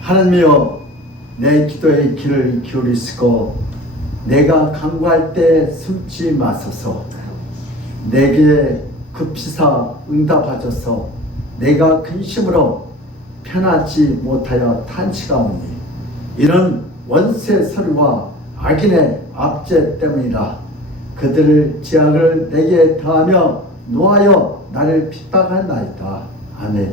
하나님이여, 내 기도의 귀를 기울이시고 내가 간구할 때 숨지 마소서. 내게 급히사 응답하소서. 내가 근심으로 편하지 못하여 탄식하오니 이는 원수의 서류와 악인의 압제 때문이라. 그들을 지약을 내게 더하며 노하여 나를 핍박한나이다. 아멘.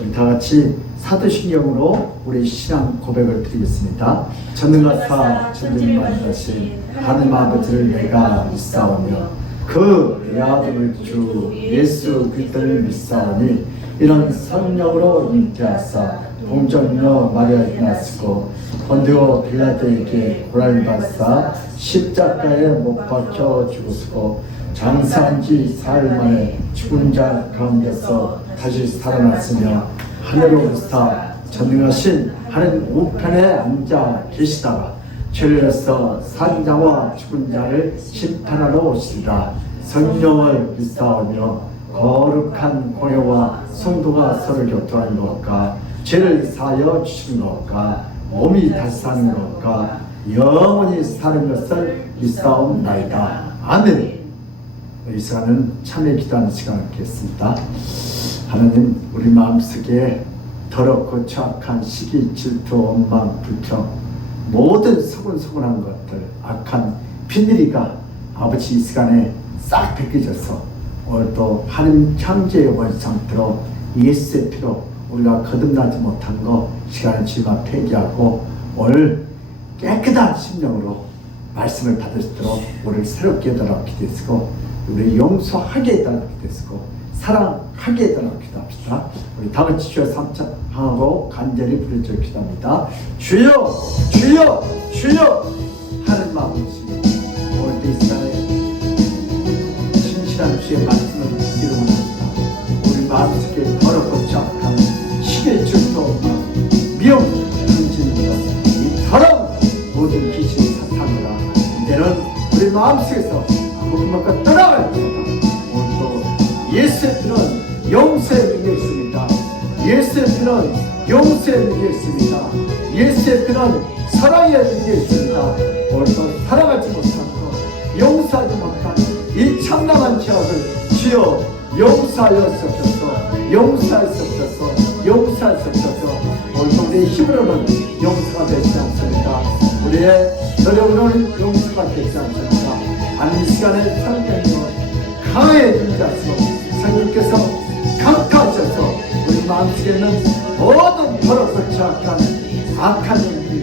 우리 다같이 사도신경으로 우리 신앙 고백을 드리겠습니다. 전능하사 전지를 만드신 하나님 아버지를 내가 믿사오며 그 내 아들 주 예수 그리스도를 믿사오니 이런 성령으로 잉태하사 동정녀 마리아에게 나시고 본디오 빌라도에게 고난을 받사 십자가에 못 박혀 죽으시고 장사한 지 사흘 만에 죽은 자 가운데서 다시 살아났으며 하늘로 오르사 전능하신 하늘 우편에 앉아 계시다가 죄로서 산 자와 죽은 자를 심판하러 오시리라. 성령을 믿사오며 거룩한 공회와 성도가 서로 교통하는 것과 죄를 사하여 주시는 것과 몸이 다시 사는 것과 영원히 사는 것을 믿사옵나이다. 아멘. 이 시간은 참여 기도하는 시간을 갖겠습니다. 하나님, 우리 마음속에 더럽고 추악한 시기, 질투, 원망, 불평, 모든 서글서글한 것들, 악한 비늘이가 아버지 이 시간에 싹 벗겨져서 오늘도 하나님 창조의 원상태로 예수의 피로 우리가 거듭나지 못한 거 시간을 주님 앞에 회개하고 오늘 깨끗한 심령으로 말씀을 받을 수 있도록 우리를 새롭게 해달라고 기도했고 우리 용서하게 해달라고 기도했고 사랑하게 해달라고 기도합시다. 우리 다 같이 주여 삼창하고 간절히 부르짖어 기도합니다. 주여 주여 주여. 하나님 아버지, 오늘 이 시간에 신실한 주의 말씀을 듣기를 원합니다. 우리 마음속에 더럽고 작한 시계 질투 미움 당치는 것이 더러운 모든 귀신 사탄이라 이제는 우리 마음속에서 그것만큼 떠나갈지어다. 오늘도 예수의 피는 용서의 능력이 있습니다. 예수의 피는 용서의 능력이 있습니다. 예수의 피는 사랑의 능력이 있습니다. 오늘도 살아가지 못하고 용서하지 못한 이 참담한 죄악을 주여 용서하였옵소서. 용서하였옵소서. 용서하였옵소서. 오늘도 우리의 힘으로는 용서가 되지 않습니다. 우리의 노력으로는 용서가 되지 않습니다. 하나님 이 시간에 성령님은 강해지지 않고 성령께서 강타하셔서 우리 마음속에 있는 모든 더럽고 죄악한 악한 영들이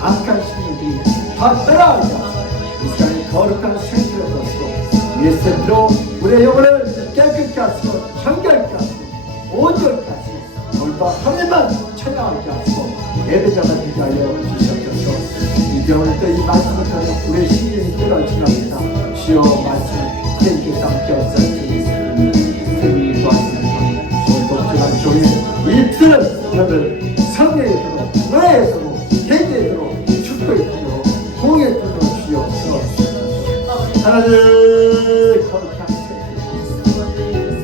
악한 신들이 다 떠나가게 하소서. 이 시간에 거룩한 생기를 거시고 예수의 피로 우리의 영혼을 깨끗게 하시고 정결케 하시고 온전케 하시고 오늘도 하나님만 찬양하게 하시고 예배자가 되게 하여 주시옵소서. 이제 오늘도 이 말씀을 통해 우리의 심령이 깨어지랍니다. 주여 말씀을天주께서 함께 하시옵소서. 생명과 오늘도 주간 종일 이 틀은 저를 성령의 도로 노래의 도로 회개의 도로 축복의 도로 공의 도로 주시옵소서. 하나님 거룩한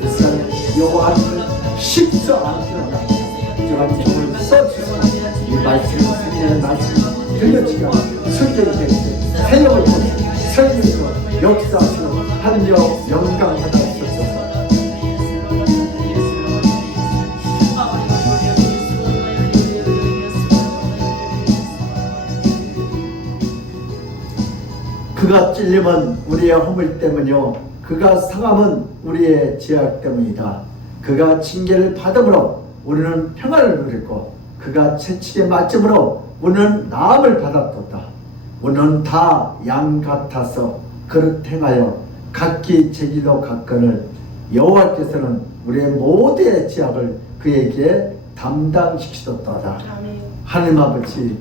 이 시간에 여호와 하나님을 십자 안으로 주간 종을 써주소서. 이 말씀을 생명의 말씀을 들려주며 성경이 되게 새벽을 보시고 생명으로 역사하시고 하느님 영광 받아주소서. 그가 찔림은 우리의 허물 때문이요 그가 상함은 우리의 죄악 때문이다. 그가 징계를 받음으로 우리는 평안을 누렸고 그가 채찍에 맞음으로 우리는 나음을 받았도다. 우리는 다 양 같아서 그릇 행하여 각기 제기로 갔거늘 여호와께서는 우리의 모두의 죄악을 그에게 담당시키셨도다. 하나님 아버지,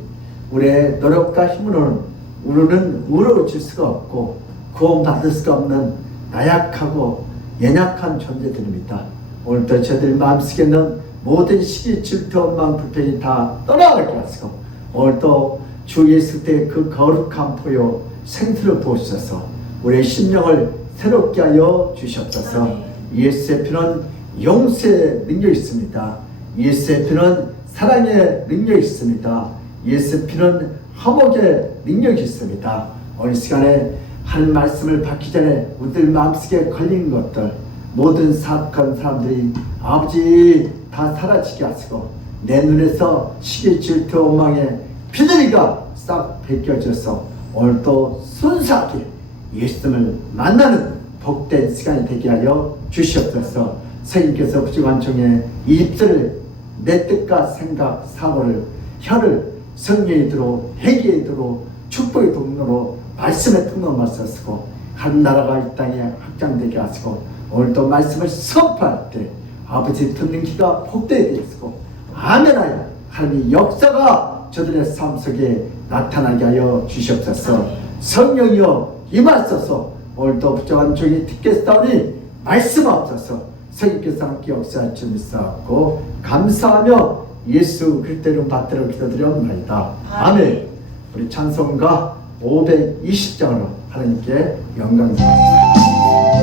우리의 노력과 힘으로는 우리는 의로워질 수가 없고 구원받을 수가 없는 나약하고 연약한 존재들입니다. 오늘도 저들 마음속에 있는 모든 시기, 질투, 원망, 불평이 다 떠나가게 하시고 오늘도 주 예수 때 그 거룩한 포요 생수를 부으셔서 우리의 심령을 새롭게 하여 주셨소서. 예수의 피는 용서의 능력이 있습니다. 예수의 피는 사랑의 능력이 있습니다. 예수의 피는 화목의 능력이 있습니다. 오늘 시간에 한 말씀을 받기 전에 우리들 마음속에 걸린 것들 모든 사악한 사람들이 아버지 다 사라지게 하시고 내 눈에서 시기 질투 원망의 피들이가 싹 벗겨져서 오늘도 순수하게 예수님을 만나는 복된 시간이 되게 하여 주시옵소서. 성령께서 부족한 종의 입술을 내 뜻과 생각 사고를 혀를 성령의 도로 회개의 도로 축복의 통로로 말씀의 통로로 말씀하시고 한 나라가 이 땅에 확장되게 하시고 오늘도 말씀을 선포할 때 아버지 듣는 귀가 복되게 하시고 아멘하여 하나님의 역사가 저들의 삶 속에 나타나게 하여 주시옵소서. 성령이여 임하소서. 오늘도 부족한 종이 듣겠사오니 말씀하옵소서. 성령께서 함께 역사할 줄 믿사옵고 감사하며 예수 그리스도를 받들어 기도드려옵나이다. 아멘. 우리 찬송가 520장으로 하나님께 영광 드립니다.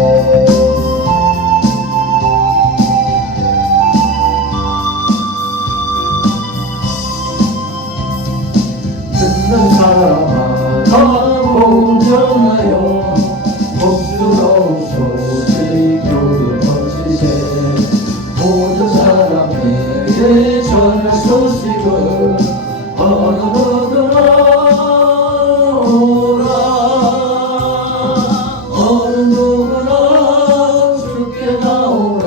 듣는 사람아 다 공정하여 복스러운 소식 교를 던지세. 모든 사람에게 전할 소식을 어느 누구나 오라. 어느 누구나 주께 나오라.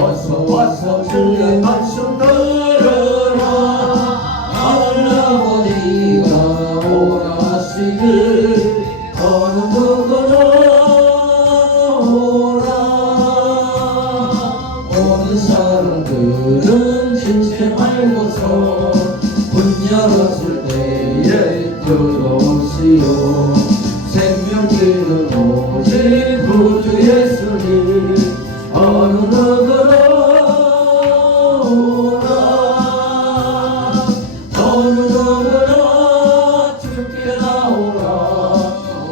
어서 와서 주의 말씀 들으라. 할아버지가 오라 하시길 어느 누구나 오라. 오는 사람들 너희들은 진체 말고서 문 열었을 때에 들어오시오. 생명길은 오직 구주 예수님 어느 누구나 오라. 어느 누구나 주께 나오라.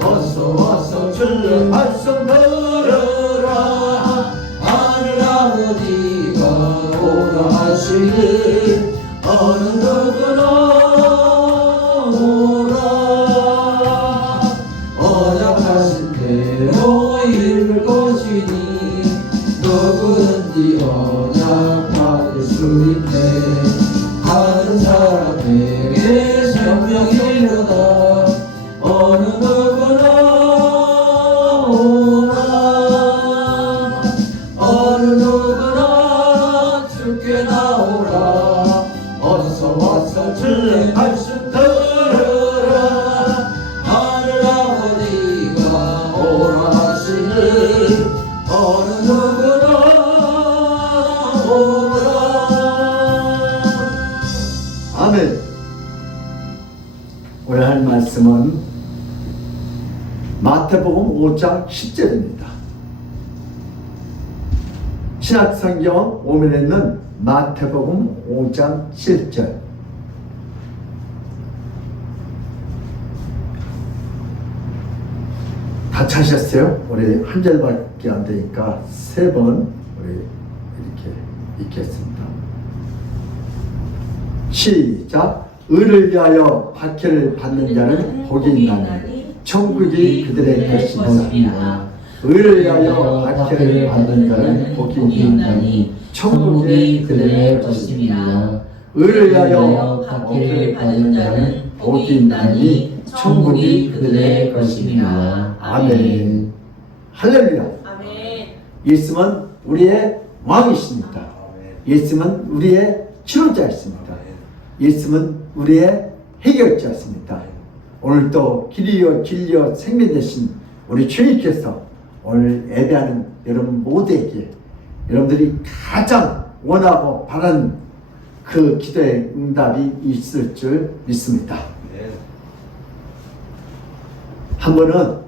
어서 와서 주의 말씀 들으라. 하늘 아버지가 오라 하시니 어느 누구나 오라. 언약하신 대로 이룰 것이니 누구든지 언약 받을 수 있네. 가는 사람에게 생명이 이르다. 어느 누구나 오라. 어느 누구나 주께 나오라. 어서 와서 주의 말씀 들으라. 하늘 아버지가 오라 하시니 어느 누구나 오라. 아멘. 오늘 할 말씀은 마태복음 5장 10절입니다. 신약성경 오면에는 마태복음 5장 7절. 다 찾으셨어요? 우리 한 절밖에 안 되니까 세 번 우리 이렇게 읽겠습니다. 시작. 의를 위하여 박해를 받는 자는 복이 있나니 천국이 그들의 것이니라. 의를 위하여 박해를 받는 자는 복이 있나니 천국이 그들의 것이니라. 의를 위하여 박해를 받는 자는 복이 있나니 천국이 그들의 것이니라. 아멘. 할렐루야. 아멘. 예수는 우리의 왕이십니다. 예수는 우리의 치료자이십니다. 예수는 우리의 해결자였습니다. 오늘도 길이여 생명 되신 우리 주님께서 오늘 예배하는 여러분 모두에게 여러분들이 가장 원하고 바라는 그 기도의 응답이 있을 줄 믿습니다. 한 번은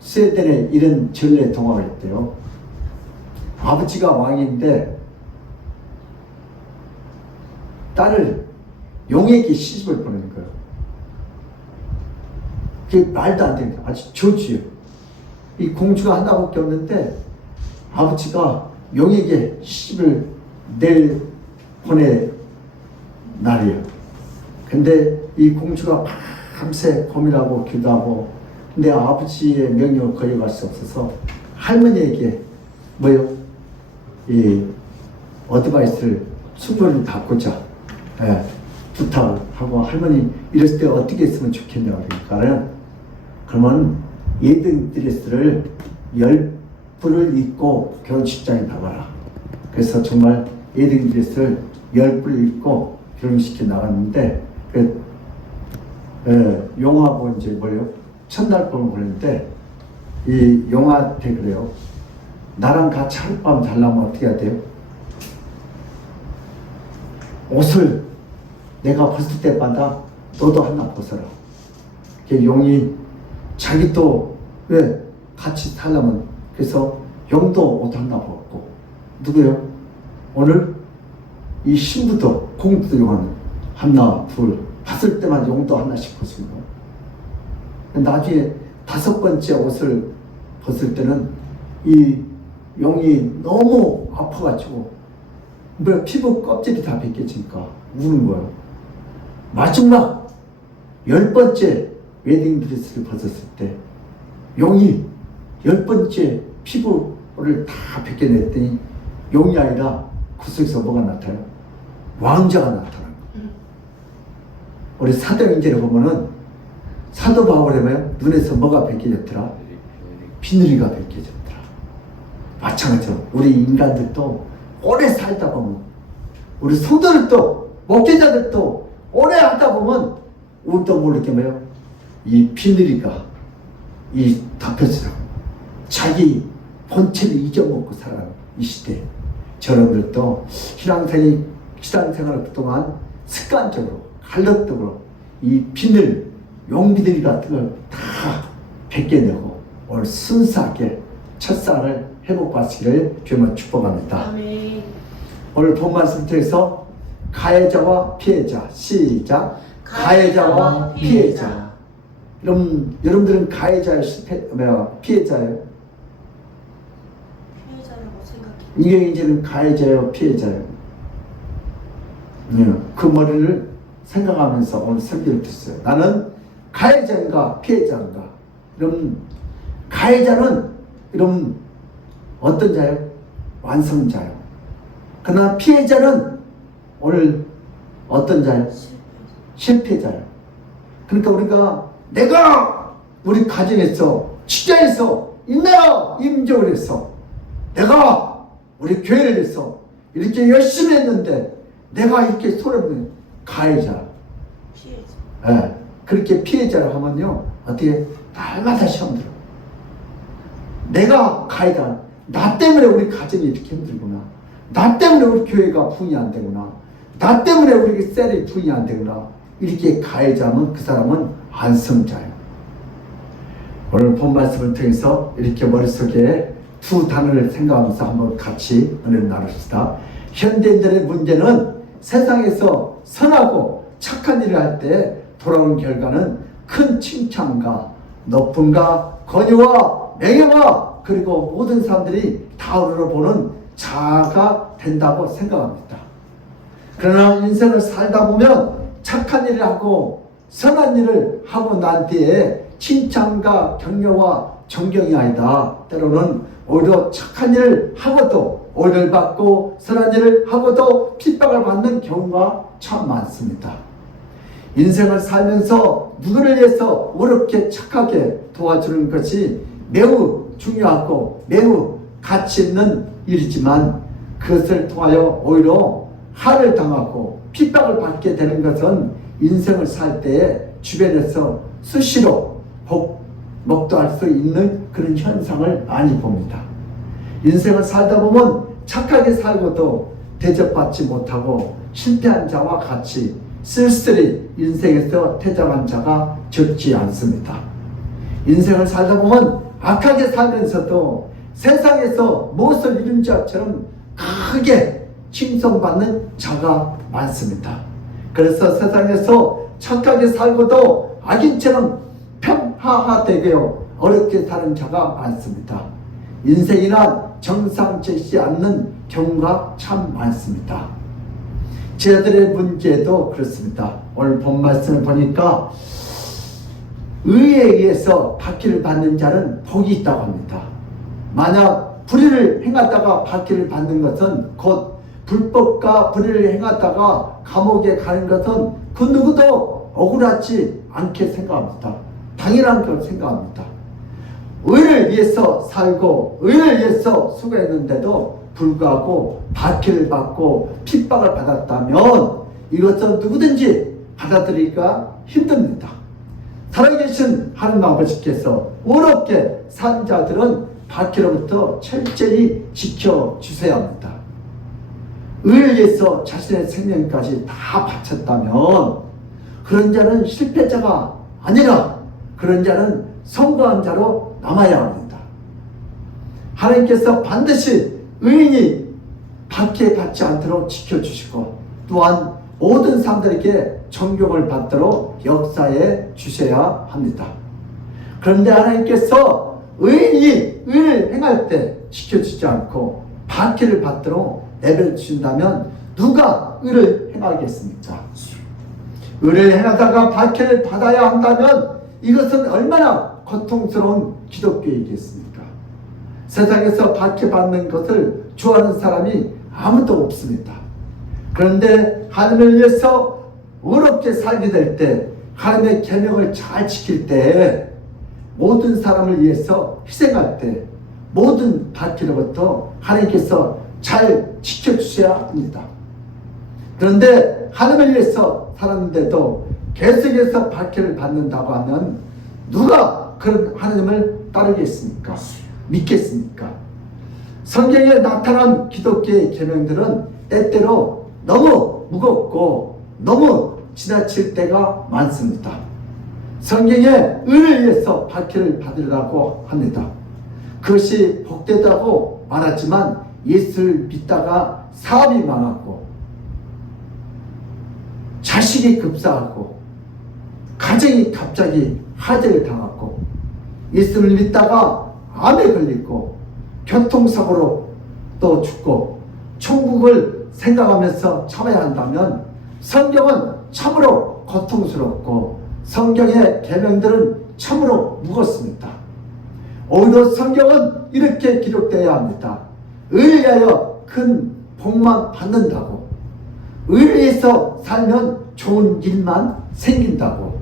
스웨덴에 이런 전례 동화가 있대요. 아버지가 왕인데 딸을 용에게 시집을 보내는 거예요. 그게 말도 안 되는 거예요. 아주 저주예요. 이 공주가 하나밖에 없는데 아버지가 용에게 시집을 내일 보낼 날이에요. 근데 이 공주가 밤새 고민하고 기도하고, 근데 아버지의 명령을 거역할 수 없어서 할머니에게 이 어드바이스를 충분히 받고자 부탁하고, 할머니 이랬을 때 어떻게 했으면 좋겠냐고 그러니까는, 그러면 예등 드레스를 10불을 입고 결혼식장에 나가라. 그래서 정말 예등 드레스를 10불을 입고 결혼식에 나갔는데, 용하고 이제 첫날 밤을 보냈는데, 이 용한테 그래요. 나랑 같이 하룻밤 자려면 어떻게 해야 돼요? 옷을 내가 벗을 때마다 너도 하나 벗어라. 용이 자기 또 왜 같이 살려면, 그래서 용도 옷 하나 벗고, 누구요? 오늘 이 신부도 공주도 용 하나 둘 벗을 때만 용도 하나씩 벗은 거. 나중에 5번째 옷을 벗을 때는 이 용이 너무 아파가지고 피부 껍질이 다 벗겨지니까 우는 거예요. 마지막 10번째 웨딩드레스를 벗었을 때 용이 10번째 피부를 다 벗겨냈더니 용이 아니라 그 속에서 뭐가 나타나요? 왕자가 나타나요. 우리 사도행전에 보면은 사도 바울에 보면 눈에서 뭐가 벗겨졌더라? 비늘이가 벗겨졌더라. 마찬가지로 우리 인간들도 오래 살다 보면, 우리 성도들도 목회자들도 오래 하다 보면 우리도 모르게 이 비늘이가 덮여지라고 자기 본체를 잊어먹고 살아가는 이 시대에 저러들도 신앙생활 그동안 습관적으로 갈등으로 이 비늘 용비들 같은 걸 다 벗겨내고 오늘 순수하게 첫사랑을 회복하시기를 주님을 축복합니다. 아멘. 오늘 본 말씀 통해서 가해자와 피해자, 시작. 가해자와 피해자. 여러분들은 가해자예요, 피해자예요? 피해자라고 생각해. 이경이제는 가해자예요, 피해자예요? 그 머리를 생각하면서 오늘 설교를 듣어요. 나는 가해자인가 피해자인가? 여러분, 가해자는 여러분 어떤 자예요? 완성자예요. 그러나 피해자는 오늘 어떤 자예요? 실패자예요. 그러니까 우리가 내가 우리 가정에서 직장에서 인나라 임종을 해서 내가 우리 교회를 해서 이렇게 열심히 했는데 내가 이렇게 손해보는 가해자. 피해자. 예, 그렇게 피해자를 하면요 어떻게 날마다 시험 들어. 내가 가해자. 나 때문에 우리 가정이 이렇게 힘들구나. 나 때문에 우리 교회가 부흥이 안 되구나. 나 때문에 우리 셀이 부흥이 안 되구나. 이렇게 가해자면 그 사람은 안성자예요. 오늘 본 말씀을 통해서 이렇게 머릿속에 두 단어를 생각하면서 한번 같이 은혜를 나눕시다. 현대인들의 문제는 세상에서 선하고 착한 일을 할 때 돌아오는 결과는 큰 칭찬과 높음과 권위와 명예와 그리고 모든 사람들이 다 우러러보는 자아가 된다고 생각합니다. 그러나 인생을 살다 보면 착한 일을 하고 선한 일을 하고 난 뒤에 칭찬과 격려와 존경이 아니다. 때로는 오히려 착한 일을 하고도 오해를 받고 선한 일을 하고도 핍박을 받는 경우가 참 많습니다. 인생을 살면서 누구를 위해서 옳게 착하게 도와주는 것이 매우 중요하고 매우 가치 있는 일이지만 그것을 통하여 오히려 화를 당하고 핍박을 받게 되는 것은 인생을 살 때에 주변에서 수시로 목도할 수 있는 그런 현상을 많이 봅니다. 인생을 살다 보면 착하게 살고도 대접받지 못하고 실패한 자와 같이 쓸쓸히 인생에서 퇴장한 자가 적지 않습니다. 인생을 살다 보면 악하게 살면서도 세상에서 무엇을 이룬 자처럼 크게 칭송받는 자가 많습니다. 그래서 세상에서 착하게 살고도 악인처럼 평화되고 어렵게 사는 자가 많습니다. 인생이란 정상적이지 않는 경우가 참 많습니다. 제자들의 문제도 그렇습니다. 오늘 본 말씀을 보니까 의에 의해서 박해를 받는 자는 복이 있다고 합니다. 만약 불의를 행하다가 박해를 받는 것은 곧 불법과 불의를 행하다가 감옥에 가는 것은 그 누구도 억울하지 않게 생각합니다. 당연한 걸 생각합니다. 의를 위해서 살고 의를 위해서 수고했는데도 불구하고 박해를 받고 핍박을 받았다면 이것은 누구든지 받아들이기가 힘듭니다. 살아계신 하나님 아버지께서 어렵게 산 자들은 박해로부터 철저히 지켜주셔야 합니다. 의를 위해서 자신의 생명까지 다 바쳤다면 그런 자는 실패자가 아니라 그런 자는 성공한 자로 남아야 합니다. 하나님께서 반드시 의인이 박해받지 않도록 지켜주시고 또한 모든 사람들에게 존경을 받도록 역사해 주셔야 합니다. 그런데 하나님께서 의인이 의를 행할 때 지켜주지 않고 박해를 받도록 내버려 주신다면 누가 의를 행하겠습니까? 의를 행하다가 박해를 받아야 한다면 이것은 얼마나 고통스러운 기독교이겠습니까? 세상에서 박해받는 것을 좋아하는 사람이 아무도 없습니다. 그런데 하나님을 위해서 어렵게 살게 될 때 하나님의 계명을 잘 지킬 때 모든 사람을 위해서 희생할 때 모든 박해로부터 하나님께서 잘 지켜주셔야 합니다. 그런데 하나님을 위해서 살았는데도 계속해서 박해를 받는다고 하면 누가 그런 하나님을 따르겠습니까? 믿겠습니까? 성경에 나타난 기독교의 계명들은 때때로 너무 무겁고 너무 지나칠 때가 많습니다. 성경의 의를 위해서 박해를 받으려고 합니다. 그것이 복되다고 말하지만 예수를 믿다가 사업이 망하고 자식이 급사하고 가정이 갑자기 화재를 당하고 예수를 믿다가 암에 걸리고 교통사고로 또 죽고 천국을 생각하면서 참아야 한다면 성경은 참으로 고통스럽고 성경의 계명들은 참으로 무겁습니다. 오히려 성경은 이렇게 기록되어야 합니다. 의를 위하여 큰 복만 받는다고, 의를 위해서 살면 좋은 일만 생긴다고,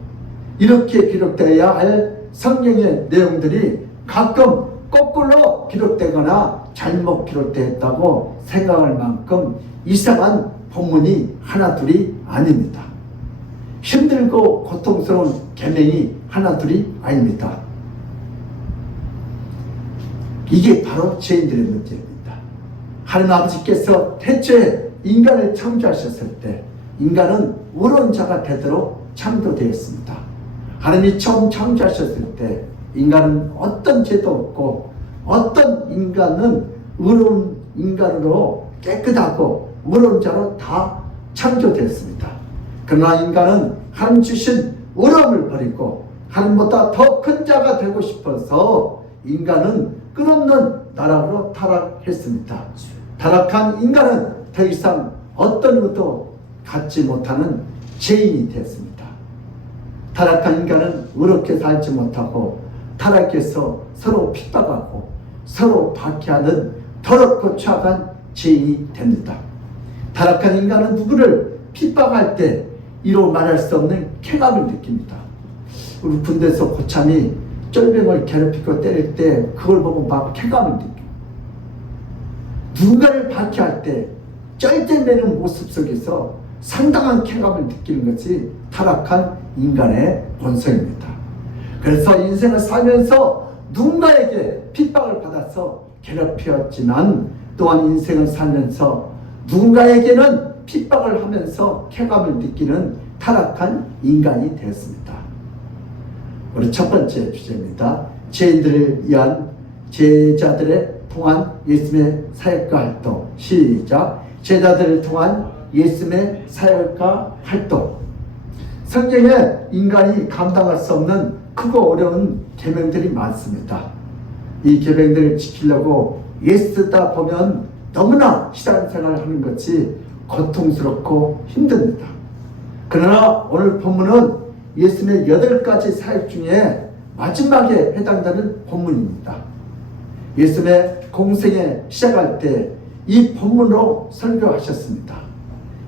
이렇게 기록되어야 할 성경의 내용들이 가끔 거꾸로 기록되거나 잘못 기록되었다고 생각할 만큼 이상한 본문이 하나둘이 아닙니다. 힘들고 고통스러운 계명이 하나둘이 아닙니다. 이게 바로 죄인들의 문제입니다. 하나님 아버지께서 태초에 인간을 창조하셨을 때 인간은 의로운 자가 되도록 창조되었습니다. 하나님이 처음 창조하셨을 때 인간은 어떤 죄도 없고 어떤 인간은 의로운 인간으로 깨끗하고 의로운 자로 다 창조되었습니다. 그러나 인간은 하나님 주신 의로움을 버리고 하나님보다 더 큰 자가 되고 싶어서 인간은 끝없는 나락으로 타락했습니다. 타락한 인간은 더 이상 어떤 것도 갖지 못하는 죄인이 되었습니다. 타락한 인간은 의롭게 살지 못하고 타락해서 서로 핍박하고 서로 박해하는 더럽고 추악한 죄인이 됩니다. 타락한 인간은 누구를 핍박할 때 이로 말할 수 없는 쾌감을 느낍니다. 우리 군대에서 고참이 쫄병을 괴롭히고 때릴 때 그걸 보고 막 쾌감을 느껴요. 누군가를 박해할 때 쩔쩔매는 모습 속에서 상당한 쾌감을 느끼는 것이 타락한 인간의 본성입니다. 그래서 인생을 살면서 누군가에게 핍박을 받아서 괴롭혔지만 또한 인생을 살면서 누군가에게는 핍박을 하면서 쾌감을 느끼는 타락한 인간이 되었습니다. 우리 첫 번째 주제입니다. 죄인들을 위한 제자들의 통한 예수님의 사역과 활동. 시작. 제자들을 통한 예수님의 사역과 활동. 성경에 인간이 감당할 수 없는 크고 어려운 계명들이 많습니다. 이 계명들을 지키려고 애쓰다 보면 너무나 신앙생활을 하는 것이 고통스럽고 힘듭니다. 그러나 오늘 본문은 예수님의 8가지 사역 중에 마지막에 해당되는 본문입니다. 예수님의 공생에 시작할 때 이 본문으로 설교하셨습니다.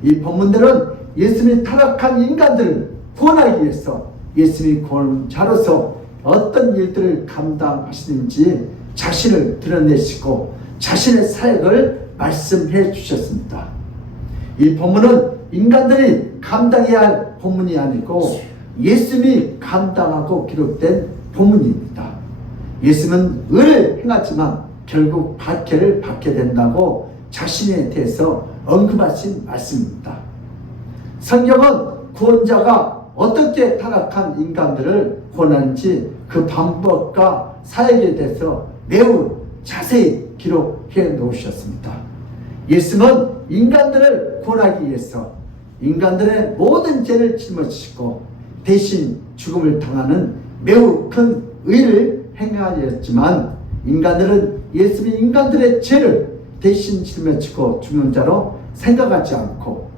이 본문들은 예수님이 타락한 인간들을 구원하기 위해서 예수님이 구원자로서 어떤 일들을 감당하시는지 자신을 드러내시고 자신의 사역을 말씀해 주셨습니다. 이 본문은 인간들이 감당해야 할 본문이 아니고 예수님이 감당하고 기록된 본문입니다. 예수님은 의를 행하지만 결국 박해를 받게 된다고 자신에 대해서 언급하신 말씀입니다. 성경은 구원자가 어떻게 타락한 인간들을 구원하는지 그 방법과 사역에 대해서 매우 자세히 기록해 놓으셨습니다. 예수는 인간들을 구원하기 위해서 인간들의 모든 죄를 짊어지시고 대신 죽음을 당하는 매우 큰 의를 행하였지만 인간들은 예수님이 인간들의 죄를 대신 짊어지고 죽는 자로 생각하지 않고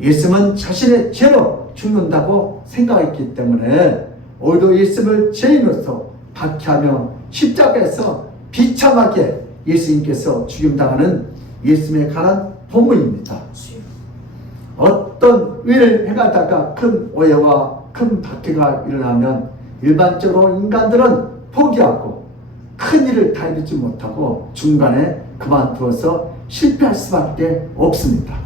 예수님은 자신의 죄로 죽는다고 생각했기 때문에 오히려 예수님을 죄인으로서 박해하며 십자가에서 비참하게 예수님께서 죽임당하는 예수님에 관한 본문입니다. 어떤 의를 행하다가 큰 오해와 큰 박해가 일어나면 일반적으로 인간들은 포기하고 큰 일을 다 이루지 못하고 중간에 그만두어서 실패할 수밖에 없습니다.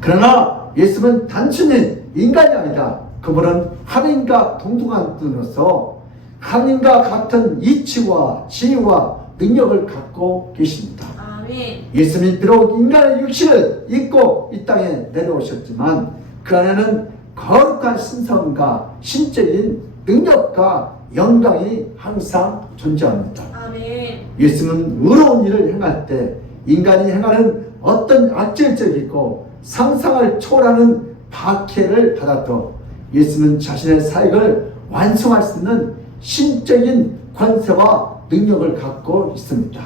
그러나 예수는 단순히 인간이 아니라 그분은 하나님과 동등한 분으로서 하나님과 같은 이치와 지혜와 능력을 갖고 계십니다. 아멘. 예수님이 비록 인간의 육신을 입고 이 땅에 내려오셨지만 그 안에는 거룩한 신성과 신적인 능력과 영광이 항상 존재합니다. 아멘. 예수는 의로운 일을 행할 때 인간이 행하는 어떤 악질적이고 상상을 초월하는 박해를 받아도 예수는 자신의 사역을 완성할 수 있는 신적인 권세와 능력을 갖고 있습니다.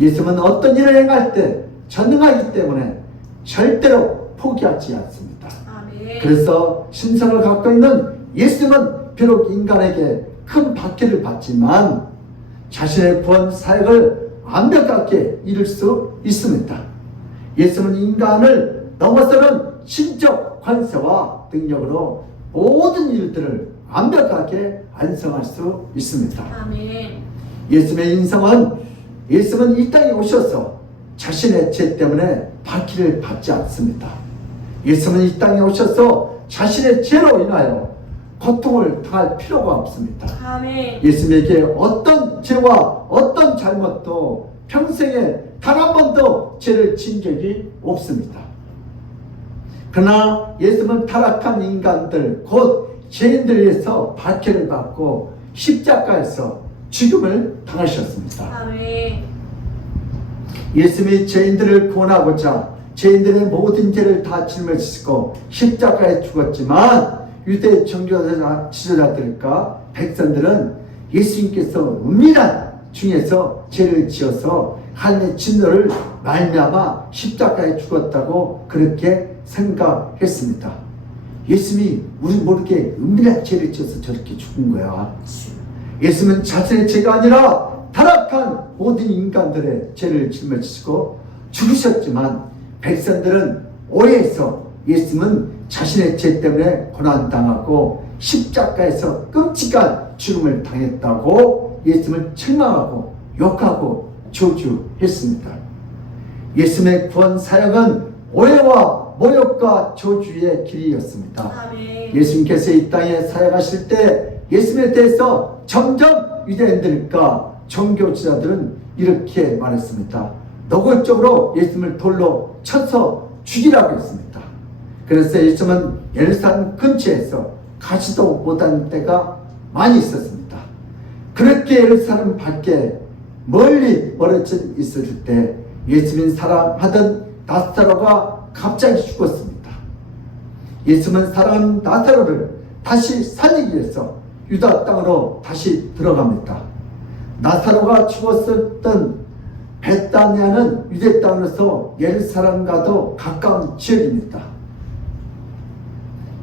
예수는 어떤 일을 행할 때 전능하기 때문에 절대로 포기하지 않습니다. 아멘. 그래서 신성을 갖고 있는 예수님은 비록 인간에게 큰 박해를 받지만 자신의 구원 사역을 완벽하게 이룰 수 있습니다. 예수는 인간을 넘어서는 신적 권세와 능력으로 모든 일들을 완벽하게 완성할 수 있습니다. 아멘. 예수님의 예수는 이 땅에 오셔서 자신의 죄 때문에 박해를 받지 않습니다. 예수는 이 땅에 오셔서 자신의 죄로 인하여 고통을 당할 필요가 없습니다. 아멘. 예수님에게 어떤 죄와 어떤 잘못도 평생에 단 한 번도 죄를 지은 적이 없습니다. 그러나 예수님은 타락한 인간들 곧 죄인들에 의해서 박해를 받고 십자가에서 죽음을 당하셨습니다. 아멘. 예수님이 죄인들을 구원하고자 죄인들의 모든 죄를 다 짊어지시고 십자가에 죽었지만 유대 지도자들과 백성들은 예수님께서 은밀한 중에서 죄를 지어서 하나님의 진노를 말미암아 십자가에 죽었다고 그렇게 생각했습니다. 예수님이 우리 모르게 은밀한 죄를 지어서 저렇게 죽은 거야. 예수님은 자신의 죄가 아니라 타락한 모든 인간들의 죄를 짊어지시고 죽으셨지만 백성들은 오해해서 예수님은 자신의 죄 때문에 고난당하고 십자가에서 끔찍한 죽음을 당했다고 예수님을 책망하고 욕하고 저주했습니다. 예수님의 구원 사역은 오해와 모욕과 저주의 길이었습니다. 아멘. 예수님께서 이 땅에 사역하실 때 예수님에 대해서 점점 유대인들과 종교 지도자들은 이렇게 말했습니다. 노골적으로 예수님을 돌로 쳐서 죽이라고 했습니다. 그래서 예수님은 예루살렘 근처에서 가지도 못한 때가 많이 있었습니다. 그렇게 예루살렘 밖에 멀리 멀어져 있을 때 예수님 사랑하던 나사로가 갑자기 죽었습니다. 예수님은 사랑하는 나사로를 다시 살리기 위해서 유다 땅으로 다시 들어갑니다. 나사로가 죽었었던 베다니아는 유대 땅으로서 예루살렘과도 가까운 지역입니다.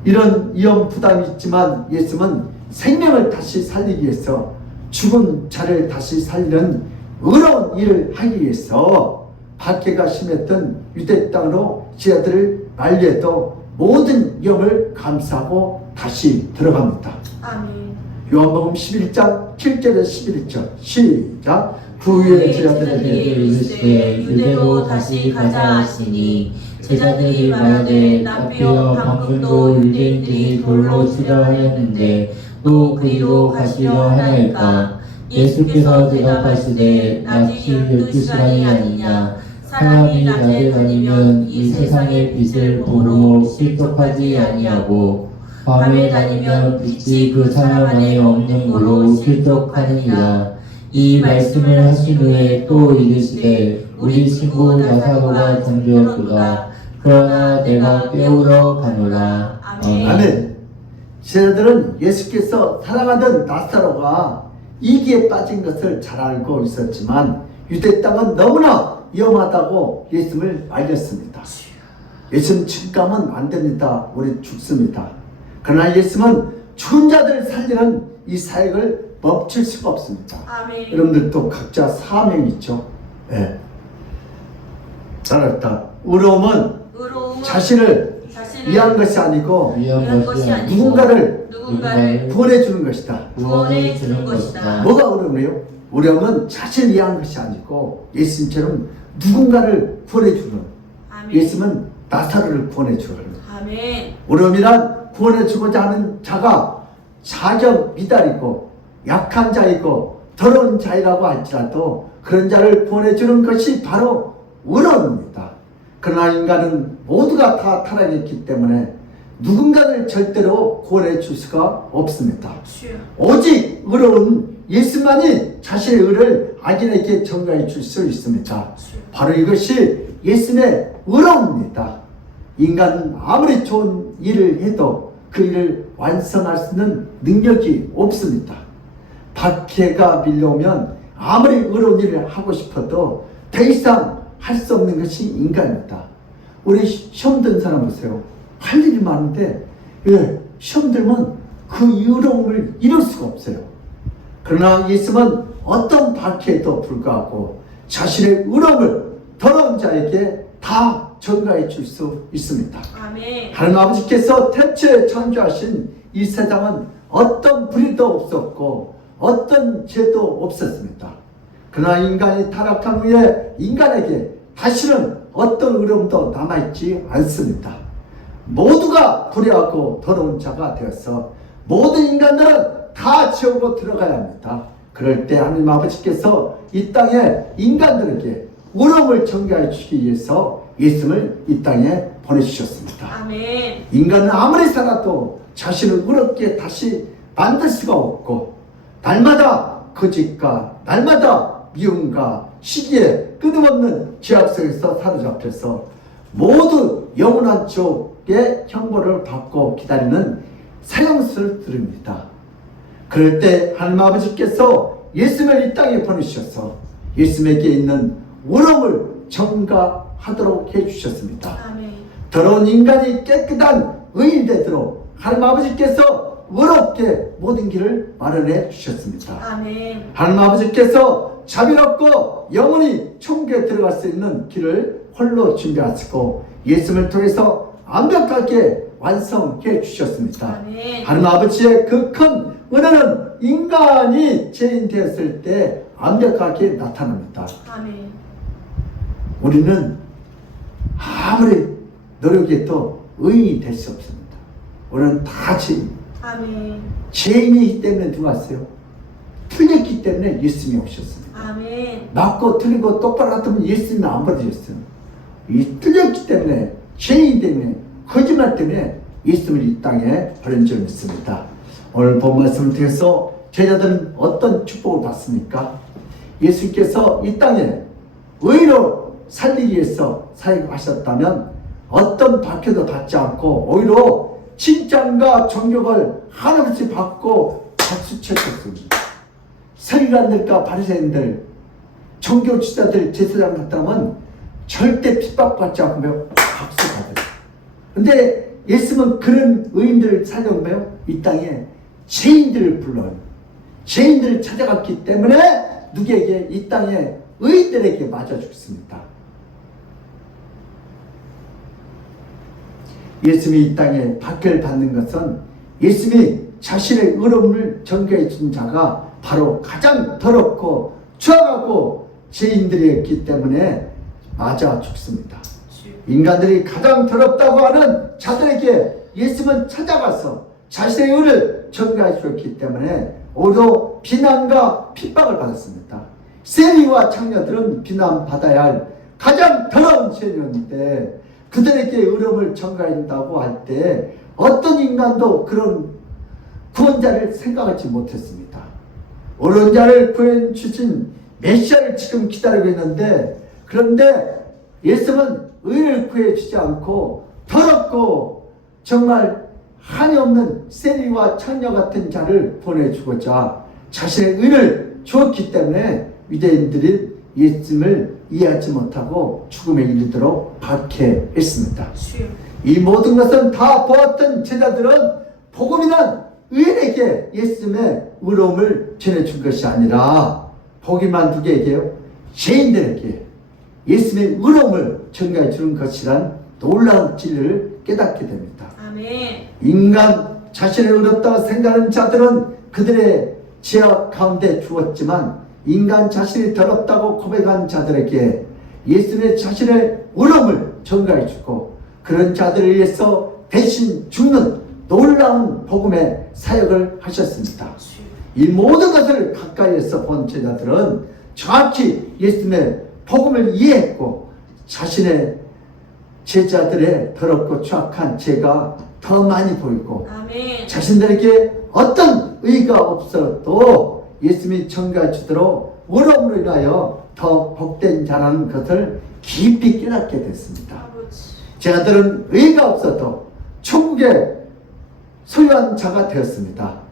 이런 위험 부담이 있지만 예수님은 생명을 다시 살리기 위해서 죽은 자를 다시 살리는 의로운 일을 하기 위해서 박해가 심했던 유대 땅으로 제자들을 만류해도 모든 위험을 감수하고 다시 들어갑니다. 아멘. 요한복음 11장 7절에서 11절 시작. 그 후에 제자들에게 이르시되 유대로 다시 가자 하시니 제자들이 말하되 남비여 방금도 유대인들이 돌로 치려 하였는데 또 그리로 가시려 하나이까. 예수께서 대답하시되 낮이 12시간이 아니냐. 사람이 낮에 다니면 이 세상의 빛을 보므로 실족하지 아니하고 밤에 다니면 빛이 그 사람 안에 없는 걸로 실족하느니라. 이 말씀을 하신 후에 또 이르시되 우리 친구 나사로가 잠들었도다. 그러나 내가 깨우러 가노라. 아멘. 아멘. 제자들은 예수께서 사랑하던 나사로가 이기에 빠진 것을 잘 알고 있었지만 유대 땅은 너무나 위험하다고 예수님을 알렸습니다. 예수님 지금 가면 안 됩니다. 우리 죽습니다. 그러나 예수님은 죽은 자들을 살리는 이 사역을 멈출 수가 없습니다. 아멘. 여러분들도 각자 사명이 있죠. 네. 잘했다. 의로움은 자신을 위한 것이 아니고 위한 것이 아니고 누군가를 구원해 주는 것이다. 구원해 주는 것이다. 뭐가 어려워요? 어려움은 자신을 위한 것이 아니고 예수님처럼 누군가를 구원해 주는. 아멘. 예수님은 나사로를 구원해 주는. 아멘. 어려움이란 구원해 주고자 하는 자가 자격 미달이고 약한 자이고 더러운 자이라고 할지라도 그런 자를 보내주는 것이 바로 의로움입니다. 그러나 인간은 모두가 다 타락했기 때문에 누군가를 절대로 구원해 줄 수가 없습니다. 주여. 오직 의로운 예수만이 자신의 의를 악인에게 전가해 줄 수 있습니다. 주여. 바로 이것이 예수의 의로움입니다. 인간은 아무리 좋은 일을 해도 그 일을 완성할 수 있는 능력이 없습니다. 박해가 밀려오면 아무리 의로운 일을 하고 싶어도 더 이상 할 수 없는 것이 인간입니다. 우리 시험 든 사람 보세요. 할 일이 많은데 시험 들면 그 의로움을 이룰 수가 없어요. 그러나 예수는 어떤 박해에도 불구하고 자신의 의로움을 더러운 자에게 다 전가해 줄 수 있습니다. 아멘. 하나님 아버지께서 태초에 창조하신 이 세상은 어떤 불의도 없었고 어떤 죄도 없었습니다. 그러나 인간이 타락한 후에 인간에게 다시는 어떤 의로움도 남아있지 않습니다. 모두가 불의하고 더러운 자가 되어서 모든 인간들은 다 지옥으로 들어가야 합니다. 그럴 때 하나님 아버지께서 이 땅에 인간들에게 의로움을 전가해 주기 위해서 예수를 이 땅에 보내주셨습니다. 아멘. 인간은 아무리 살아도 자신을 의롭게 다시 만들 수가 없고 날마다 거짓과 날마다 미움과 시기에 끊임없는 죄악 속에서 사로잡혀서 모두 영원한 지옥의 형벌을 받고 기다리는 사형수를 들읍니다. 그럴 때 하나님 아버지께서 예수를 이 땅에 보내주셔서 예수에게 있는 의로움을 전가하도록 해주셨습니다. 아멘. 더러운 인간이 깨끗한 의인이 되도록 하나님 아버지께서 의롭게 모든 길을 마련해 주셨습니다. 아멘. 하나님 아버지께서 자비롭고 영원히 천국에 들어갈 수 있는 길을 홀로 준비하시고 예수를 통해서 완벽하게 완성해 주셨습니다. 아멘. 하나님 아버지의 그 큰 은혜는 인간이 죄인 되었을 때 완벽하게 나타납니다. 아멘. 우리는 아무리 노력해도 의인이 될 수 없습니다. 우리는 다 죄인. 아멘. 죄인이기 때문에 누가 왔어요? 틀렸기 때문에 예수님이 오셨습니다. 아멘. 맞고 틀리고 똑바로 하면 예수님이 안 받으셨어요. 이 틀렸기 때문에 죄인 때문에 거짓말 때문에 예수님을 이 땅에 보낸 줄 믿습니다. 오늘 본 말씀을 통해서 제자들은 어떤 축복을 받습니까? 예수께서 이 땅에 의로 살리기 위해서 사역하셨다면 어떤 박해도 받지 않고 오히려 칭찬과 존경을 하나같이 받고 박수 쳤습니다. 서기관들과 바리새인들, 종교 지도자들, 제사장 같다면 절대 핍박받지 않고 박수 받아요. 근데 예수는 그런 의인들을 살려오며 이 땅에 죄인들을 불러요. 죄인들을 찾아갔기 때문에 누구에게? 이 땅에 의인들에게 맞아 죽습니다. 예수님이 이 땅에 박해를 받는 것은 예수님이 자신의 의로움을 전가해 준 자가 바로 가장 더럽고 추악하고 죄인들이었기 때문에 맞아 죽습니다. 인간들이 가장 더럽다고 하는 자들에게 예수님은 찾아가서 자신의 의를 전가해 주었기 때문에 오히려 비난과 핍박을 받았습니다. 세리와 창녀들은 비난받아야 할 가장 더러운 죄인이었는데 그들에게 의로움을 전가한다고 할 때 어떤 인간도 그런 구원자를 생각하지 못했습니다. 옳은 자를 구해 주신 메시아를 지금 기다리고 있는데 그런데 예수는 의를 구해 주지 않고 더럽고 정말 한이 없는 세리와 창녀 같은 자를 보내주고자 자신의 의를 주었기 때문에 유대인들이 예수님을 이해하지 못하고 죽음에 이르도록 박해했습니다. 이 모든 것은 다 보았던 제자들은 복음이란 의인에게 예수님의 의로움을 전해준 것이 아니라 복음만 누구에게요? 죄인들에게 예수님의 의로움을 전가해 주는 것이란 놀라운 진리를 깨닫게 됩니다. 아멘. 인간 자신을 의롭다고 생각하는 자들은 그들의 죄악 가운데 죽었지만 인간 자신이 더럽다고 고백한 자들에게 예수님의 자신의 의로움을 전가해 주고 그런 자들을 위해서 대신 죽는 놀라운 복음의 사역을 하셨습니다. 이 모든 것을 가까이에서 본 제자들은 정확히 예수님의 복음을 이해했고 자신의 제자들의 더럽고 추악한 죄가 더 많이 보이고 아멘. 자신들에게 어떤 의가 없어도 예수님이 청구해 주도록 의로움으로 인하여 더 복된 자라는 것을 깊이 깨닫게 됐습니다. 아버지. 제자들은 의가 없어도 천국에 소유한 자가 되었습니다.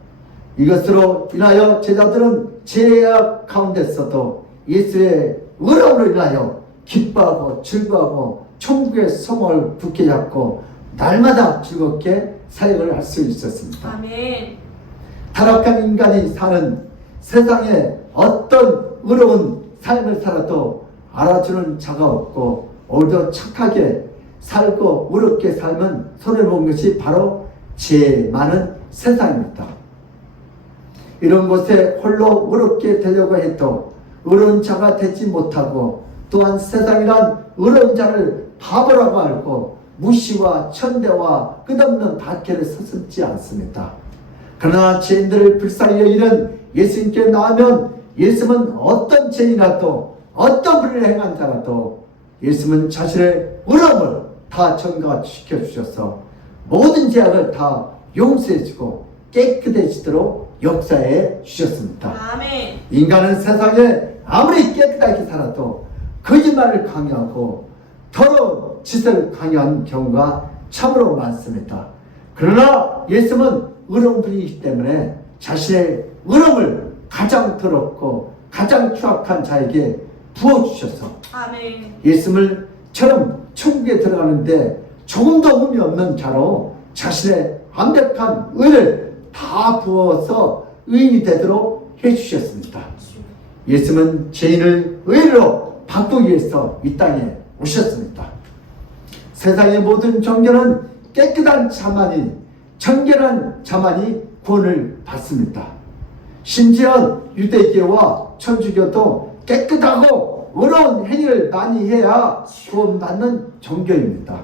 이것으로 인하여 제자들은 죄악 가운데서도 예수의 의로움으로 인하여 기뻐하고 즐거워하고 천국의 소망을 굳게 잡고 날마다 즐겁게 사역을 할 수 있었습니다. 아멘. 타락한 인간이 사는 세상에 어떤 의로운 삶을 살아도 알아주는 자가 없고 오히려 착하게 살고 의롭게 살면 손해본 것이 바로 죄 많은 세상입니다. 이런 곳에 홀로 의롭게 되려고 해도 의로운 자가 되지 못하고 또한 세상이란 의로운 자를 바보라고 알고 무시와 천대와 끝없는 박해를 서슴지 않습니다. 그러나 죄인들을 불쌍히 여기는 예수님께 나오면 예수님은 어떤 죄인이라도 어떤 불의를 행한 자라도 예수님은 자신의 의로움을 다 전가시켜 주셔서 모든 죄악을 다 용서해 주고 깨끗해지도록 역사해 주셨습니다. 아멘. 인간은 세상에 아무리 깨끗하게 살아도 거짓말을 강요하고 더러운 짓을 강요하는 경우가 참으로 많습니다. 그러나 예수님은 의로운 분이기 때문에 자신의 의로움을 가장 더럽고 가장 추악한 자에게 부어주셔서 아멘. 예수님처럼 천국에 들어가는데 조금도 의미 없는 자로 자신의 완벽한 의를 다 부어서 의인이 되도록 해주셨습니다. 예수님은 죄인을 의로 바꾸기 위해서 이 땅에 오셨습니다. 세상의 모든 종교는 깨끗한 자만이 정결한 자만이 구원을 받습니다. 심지어 유대교와 천주교도 깨끗하고 의로운 행위를 많이 해야 구원받는 종교입니다.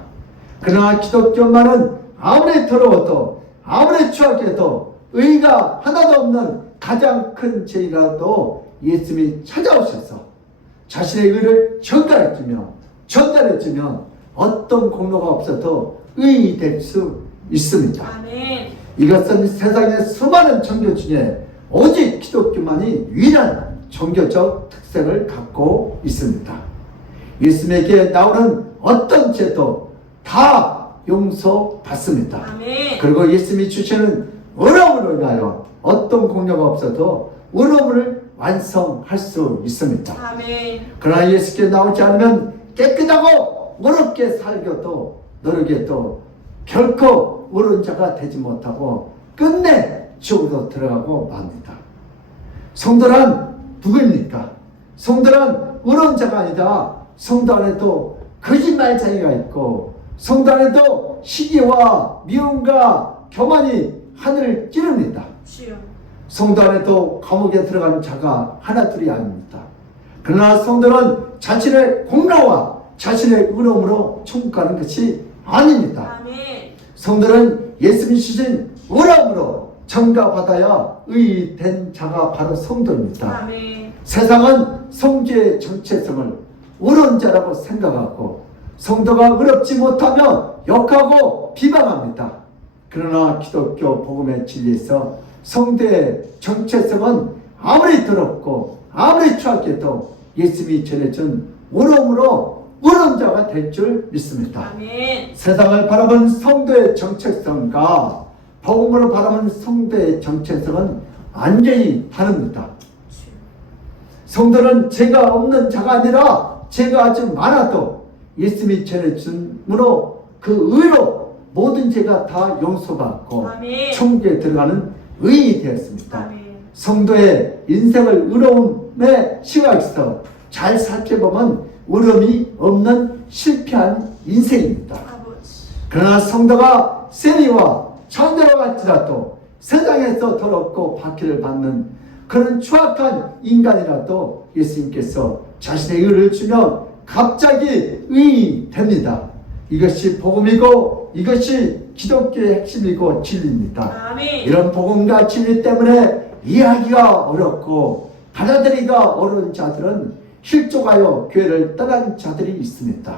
그러나 기독교만은 아무리 더러워도 아무리 추악해도 의가 하나도 없는 가장 큰 죄이라도 예수님이 찾아오셔서 자신의 의를 전가해주며 전달해주면 어떤 공로가 없어도 의인이 될 수 있습니다. 아멘. 이것은 세상의 수많은 종교 중에 오직 기독교만이 유일한 종교적 특색을 갖고 있습니다. 예수님에게 나오는 어떤 죄도 다 용서받습니다. 아멘. 그리고 예수님이 주시는 의로움으로 인하여 어떤 공로가 없어도 의로움을 완성할 수 있습니다. 아멘. 그러나 예수께 나오지 않으면 깨끗하고 의롭게 살겨도 노력해도 결코 의로운 자가 되지 못하고 끝내 지옥으로 들어가고 맙니다. 성도란 누구입니까? 성도란 의로운 자가 아니다. 성도 안에도 거짓말쟁이가 있고 성도 안에도 시기와 미움과 교만이 하늘을 찌릅니다. 주여. 성도 안에도 감옥에 들어가는 자가 하나둘이 아닙니다. 그러나 성도는 자신의 공로와 자신의 의로움으로 천국 가는 것이 아닙니다. 아멘. 성도는 예수님 주신 의로움으로 전가받아야 의된 자가 바로 성도입니다. 아멘. 세상은 성주의 정체성을 의로운 자라고 생각하고 성도가 의롭지 못하면 욕하고 비방합니다. 그러나 기독교 복음의 진리에서 성도의 정체성은 아무리 더럽고 아무리 추악해도 예수님이 전해준 의로움으로 의로운 자가 될 줄 믿습니다. 아멘. 세상을 바라본 성도의 정체성과 복음으로 바라본 성도의 정체성은 완전히 다릅니다. 성도는 죄가 없는 자가 아니라 죄가 아주 많아도 예수님이 전해줌으로 그 의로 모든 죄가 다 용서받고 아멘. 천국에 들어가는 의인이 되었습니다. 아멘. 성도의 인생을 의로움의 시각에서 잘 살펴보면 의로움이 없는 실패한 인생입니다. 아버지. 그러나 성도가 세리와 천대와 같지라도 세상에서 더럽고 박해를 받는 그런 추악한 인간이라도 예수님께서 자신의 의를 주면 갑자기 의인이 됩니다. 이것이 복음이고 이것이 기독교의 핵심이고 진리입니다. 아멘. 이런 복음과 진리 때문에 이해하기가 어렵고 받아들이기가 어려운 자들은 실족하여 교회를 떠난 자들이 있습니다.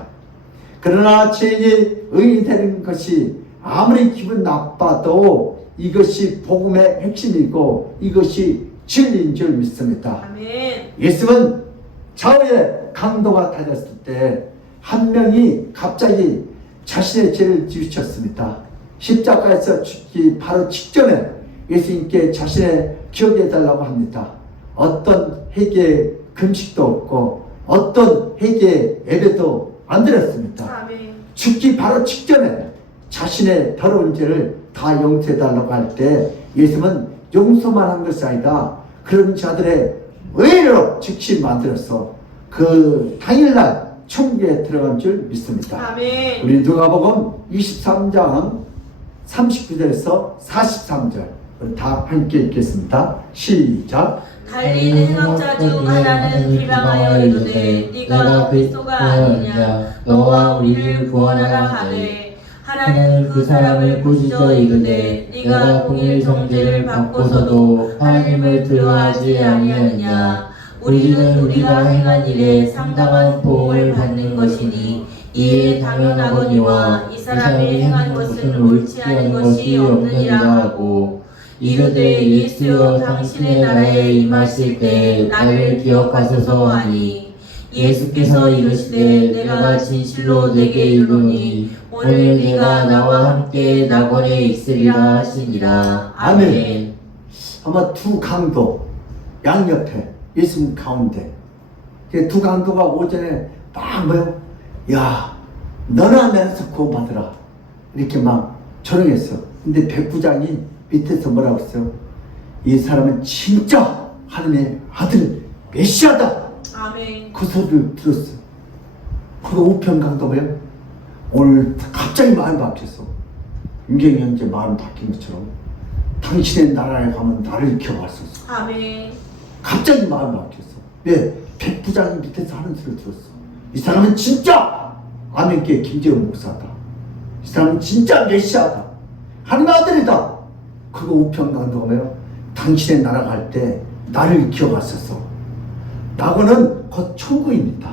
그러나 죄인이 의인이 되는 것이 아무리 기분 나빠도 이것이 복음의 핵심이고 이것이 진리인 줄 믿습니다. 아멘. 예수는 좌우의 강도가 달렸을 때 한 명이 갑자기 자신의 죄를 지우쳤습니다. 십자가에서 죽기 바로 직전에 예수님께 자신의 기억해 달라고 합니다. 어떤 회개의 금식도 없고 어떤 회개의 예배도 안 드렸습니다. 아멘. 죽기 바로 직전에 자신의 더러운 죄를 다 용서해 달라고 할 때 예수는 용서만 한 것이 아니라 그런 자들의 의로 즉시 만들어서 그 당일날 천국에 들어간 줄 믿습니다. 아멘. 우리 누가복음 23장 39절에서 43절 다 함께 읽겠습니다. 시작. 달리는 행악자 중 하나는 비방하여 이르되 네가 그리스도가 아니냐 너와 우리를 구원하라 하되 하나는 그 사람을 꾸짖어 이르되 네가 공의 정죄를 받고서도 하나님을 두려워하지 아니하느냐 우리는 우리가 행한 일에 상당한 보응을 받는 것이니 이에 당연하거니와 이 사람이 행한 것은 옳지 않은 것이 없느니라 하고 이르되 예수여 당신의 나라에 임하실 때 나를 기억하소서 하니 예수께서 이르시되 내가 진실로 내게 이르노니 오늘 네가 나와 함께 낙원에 있으리라 하시니라. 아멘. 아마 두 강도 양옆에 예수님 가운데 그 두 강도가 오전에 막 뭐요? 야 너나 내서 구원받으라 이렇게 막 조롱했어. 근데 백부장이 밑에서 뭐라고 했어요? 이 사람은 진짜 하나님의 아들 메시아다. 아멘. 그 소리를 들었어. 그 우편강도 뭐예요? 오늘 갑자기 마음이 바뀌었어. 윤경이 형제 마음 바뀐 것처럼 당신의 나라에 가면 나를 기억하소서. 아멘. 갑자기 마음이 바뀌었어. 왜? 백부장이 밑에서 하는 소리를 들었어. 이 사람은 진짜 아멘교회 김재훈 목사다. 이 사람은 진짜 메시아다. 하나님의 아들이다. 그거 우편강도가 뭐예요? 당신의 나라 갈 때 나를 기억하소서. 낙원은 곧 천국입니다.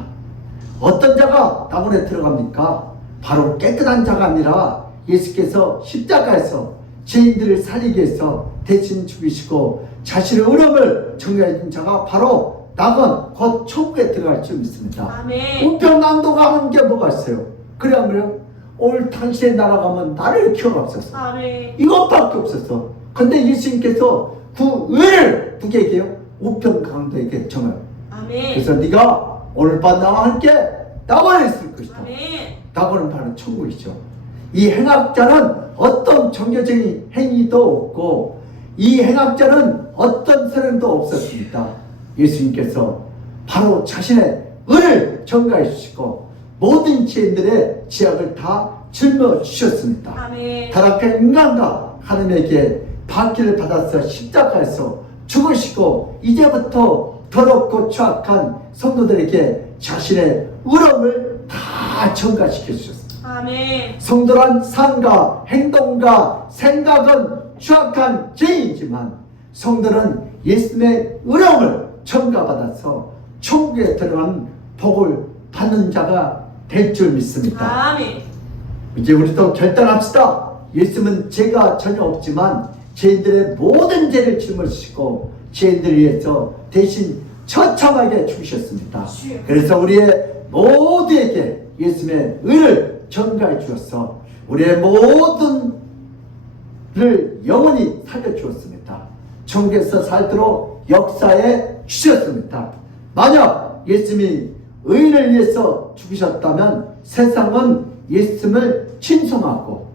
어떤 자가 낙원에 들어갑니까? 바로 깨끗한 자가 아니라 예수께서 십자가에서 죄인들을 살리기 위해서 대신 죽이시고 자신의 의로움을 정리해 준 자가 바로 낙원 곧 천국에 들어갈 줄 믿습니다. 아멘. 우편강도가 한 게 뭐가 있어요? 그래야 뭐요? 오늘 당신의 나라 가면 나를 기억하소서. 아멘. 이것밖에 없었어. 근데 예수님께서 그 의를 누구에게요? 우편강도에게 정해요. 아멘. 그래서 네가 오늘 밤 나와 함께 낙원에 있을 것이다. 아멘. 낙원은 바로 천국이죠. 이 행악자는 어떤 종교적인 행위도 없고 이 행악자는 어떤 사람도 없었습니다. 예수님께서 바로 자신의 의를 전가해 주시고 모든 죄인들의 죄악을 다 짊어주셨습니다. 아멘. 타락한 인간과 하나님에게 받기를 받아서 십자가에서 죽으시고 이제부터 더럽고 추악한 성도들에게 자신의 의로움을 다 전가시켜 주셨습니다. 아멘. 성도란 삶과 행동과 생각은 추악한 죄이지만 성도는 예수님의 의로움을 전가받아서 천국에 들어가는 복을 받는 자가 될 줄 믿습니다. 아멘. 이제 우리도 결단합시다. 예수님은 죄가 전혀 없지만 죄인들의 모든 죄를 짊어지시고 죄인들을 위해서 대신 처참하게 죽으셨습니다. 그래서 우리의 모두에게 예수님의 의를 전가해 주었어 우리의 모든을 영원히 살려주었습니다. 천국에서 살도록 역사에 주셨습니다. 만약 예수님이 의인을 위해서 죽으셨다면 세상은 예수님을 친송하고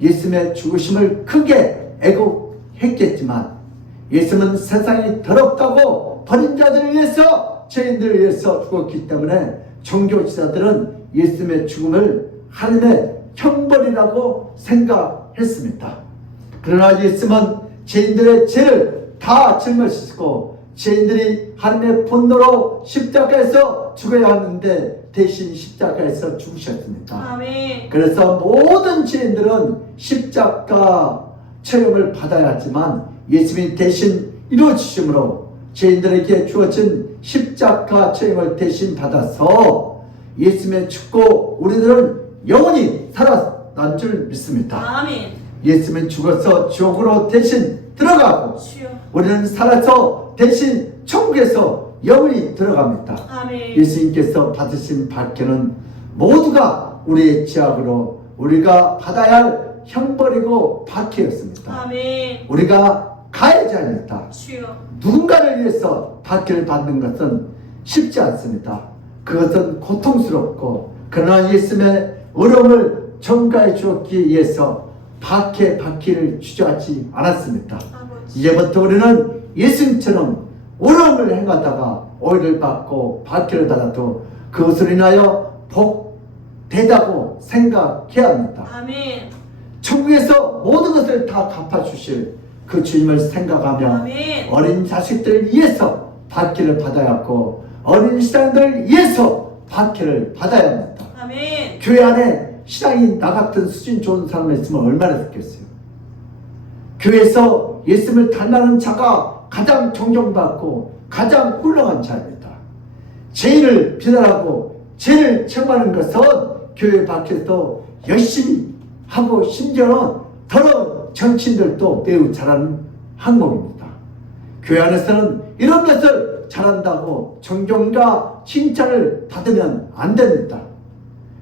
예수님의 죽으심을 크게 애국했겠지만 예수님은 세상이 더럽다고 버린 자들을 위해서 죄인들을 위해서 죽었기 때문에 종교지자들은 예수님의 죽음을 하나님의 형벌이라고 생각했습니다. 그러나 예수님은 죄인들의 죄를 다 짊어지시고 죄인들이 하나님의 분노로 십자가에서 죽어야 하는데 대신 십자가에서 죽으셨습니다. 아멘. 그래서 모든 죄인들은 십자가 체험을 받아야 하지만 예수님이 대신 이루어지심으로 죄인들에게 주어진 십자가 책임을 대신 받아서 예수님의 죽고 우리들은 영원히 살아난 줄 믿습니다. 아멘. 예수님은 죽어서 지옥으로 대신 들어가고 주여. 우리는 살아서 대신 천국에서 영원히 들어갑니다. 아멘. 예수님께서 받으신 박해는 모두가 우리의 죄악으로 우리가 받아야 할 형벌이고 박해였습니다. 아멘. 우리가 가해자입니다. 주여. 누군가를 위해서 박해를 받는 것은 쉽지 않습니다. 그것은 고통스럽고 그러나 예수님의 어려움을 전가해 주었기 위해서 박해를 주저하지 않았습니다. 아버지. 이제부터 우리는 예수님처럼 어려움을 행하다가 오해를 받고 박해를 받아도 그것을 인하여 복되다고 생각해야 합니다. 아멘. 천국에서 모든 것을 다 갚아주실 그 주님을 생각하며 아멘. 어린 자식들을 위해서 박해를 받아야 하고 어린 신앙들을 위해서 박해를 받아야 합니다. 아멘. 교회 안에 신앙이 나 같은 수준 좋은 사람이 있으면 얼마나 좋겠어요. 교회에서 예수님을 닮아가는 자가 가장 존경받고 가장 훌륭한 자입니다. 죄인을 비난하고 죄를 책망하는 것은 교회 밖에서 열심히 하고 심지어는 더러운 정치인들도 매우 잘하는 항목입니다. 교회 안에서는 이런 것을 잘한다고 존경과 칭찬을 받으면 안 됩니다.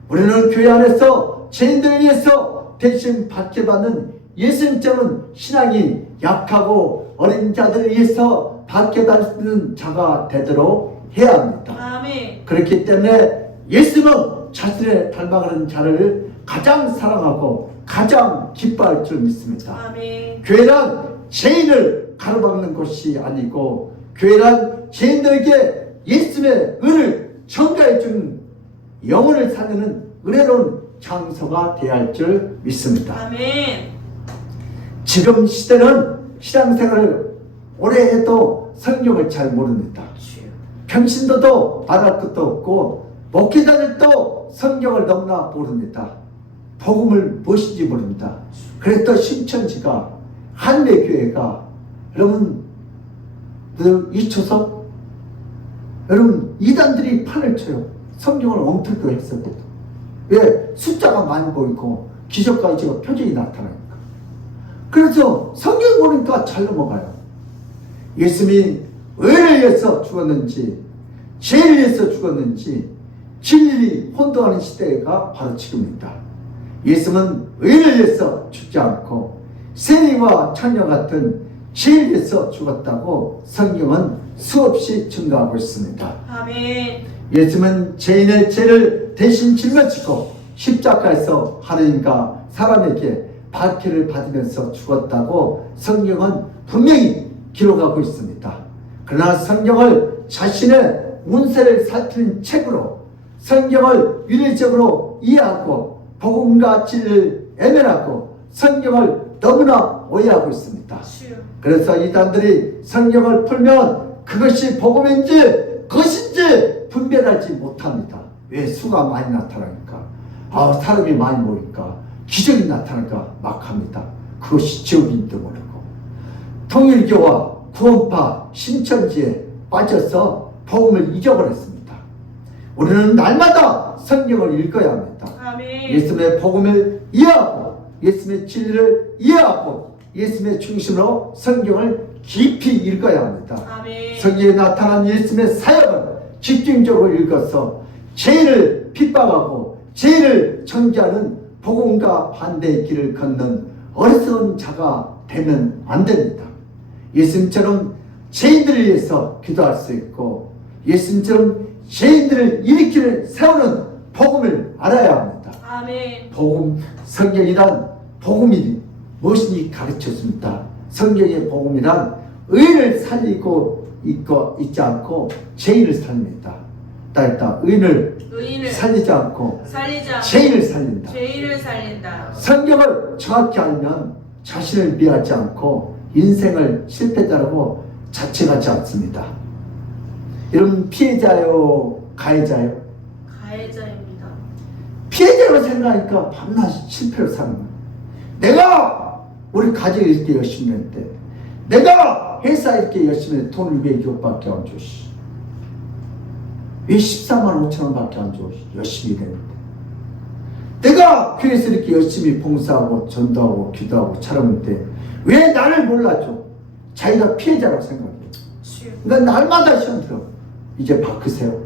우리는 교회 안에서 죄인들을 위해서 대신 박해받는 예수님처럼 신앙이 약하고 어린 자들을 위해서 박해받는 자가 되도록 해야 합니다. 아멘. 그렇기 때문에 예수님은 자신의 닮아가는 자를 가장 사랑하고 가장 기뻐할 줄 믿습니다. 아멘. 교회란 죄인을 가로막는 곳이 아니고 교회란 죄인들에게 예수님의 은을 전가해 준 영혼을 살리는 은혜로운 장소가 되어야 할 줄 믿습니다. 아멘. 지금 시대는 신앙생활을 오래 해도 성경을 잘 모릅니다. 주여. 평신도도 말할 것도 없고 목회자들도 성경을 너무나 모릅니다. 복음을 무엇인지 모릅니다. 그래서 신천지가 한매교회가 여러분 이초석 여러분 이단들이 판을 쳐요. 성경을 엉터리로 했었거든. 왜? 숫자가 많이 보이고 기적가지가 표정이 나타나니까. 그래서 성경 보니까 잘 넘어가요. 예수님이 의를 위해서 죽었는지 죄를 위해서 죽었는지 진리 혼동하는 시대가 바로 지금입니다. 예수님은 의를 위해서 죽지 않고 세리와 창녀 같은 죄를 위해서 죽었다고 성경은 수없이 증거하고 있습니다. 아멘. 예수님은 죄인의 죄를 대신 짊어지고 십자가에서 하나님과 사람에게 박해를 받으면서 죽었다고 성경은 분명히 기록하고 있습니다. 그러나 성경을 자신의 운세를 살피는 책으로 성경을 윤리적으로 이해하고 복음과 진리를 애매하고 성경을 너무나 오해하고 있습니다. 주여. 그래서 이단들이 성경을 풀면 그것이 복음인지 것인지 분별하지 못합니다. 왜? 수가 많이 나타나니까, 사람이 많이 모이니까, 기적이 나타나니까 막 합니다. 그것이 지옥인지도 모르고. 통일교와 구원파 신천지에 빠져서 복음을 잊어버렸습니다. 우리는 날마다 성경을 읽어야 합니다. 아멘. 예수님의 복음을 이해하고 예수님의 진리를 이해하고 예수님의 중심으로 성경을 깊이 읽어야 합니다. 아멘. 성경에 나타난 예수님의 사역을 집중적으로 읽어서 죄인을 핍박하고 죄인을 정죄하는 복음과 반대의 길을 걷는 어리석은 자가 되면 안 됩니다. 예수님처럼 죄인들을 위해서 기도할 수 있고 예수님처럼 죄인들을 일으키는 세우는 복음을 알아야 합니다. 아멘. 복음, 성경이란 복음이 무엇인지 가르쳐줍니다. 성경의 복음이란 의를 살리고 있지 않고 죄인을 살립니다. 따뜻하 의인을 살리지 않고 죄인을 살린다. 죄인을 살린다. 성경을 정확히 알면 자신을 미워하지 않고 인생을 실패자라고 자책하지 않습니다. 여러분 피해자요 가해자요? 가해자입니다. 피해자로 생각하니까 밤낮 실패로 사는 거예요. 내가 우리 가정을 이렇게 열심히 했는데 내가 회사 이렇게 열심히 해 돈을 왜 2억밖에 안 줘? 왜 14만 5천 원밖에 안 줘? 열심히 되는데. 내가 교회에서 이렇게 열심히 봉사하고 전도하고 기도하고 차렸는데 왜 나를 몰라줘? 자기가 피해자라고 생각해요. 그러니까 날마다 시험 들어. 이제 바꾸세요.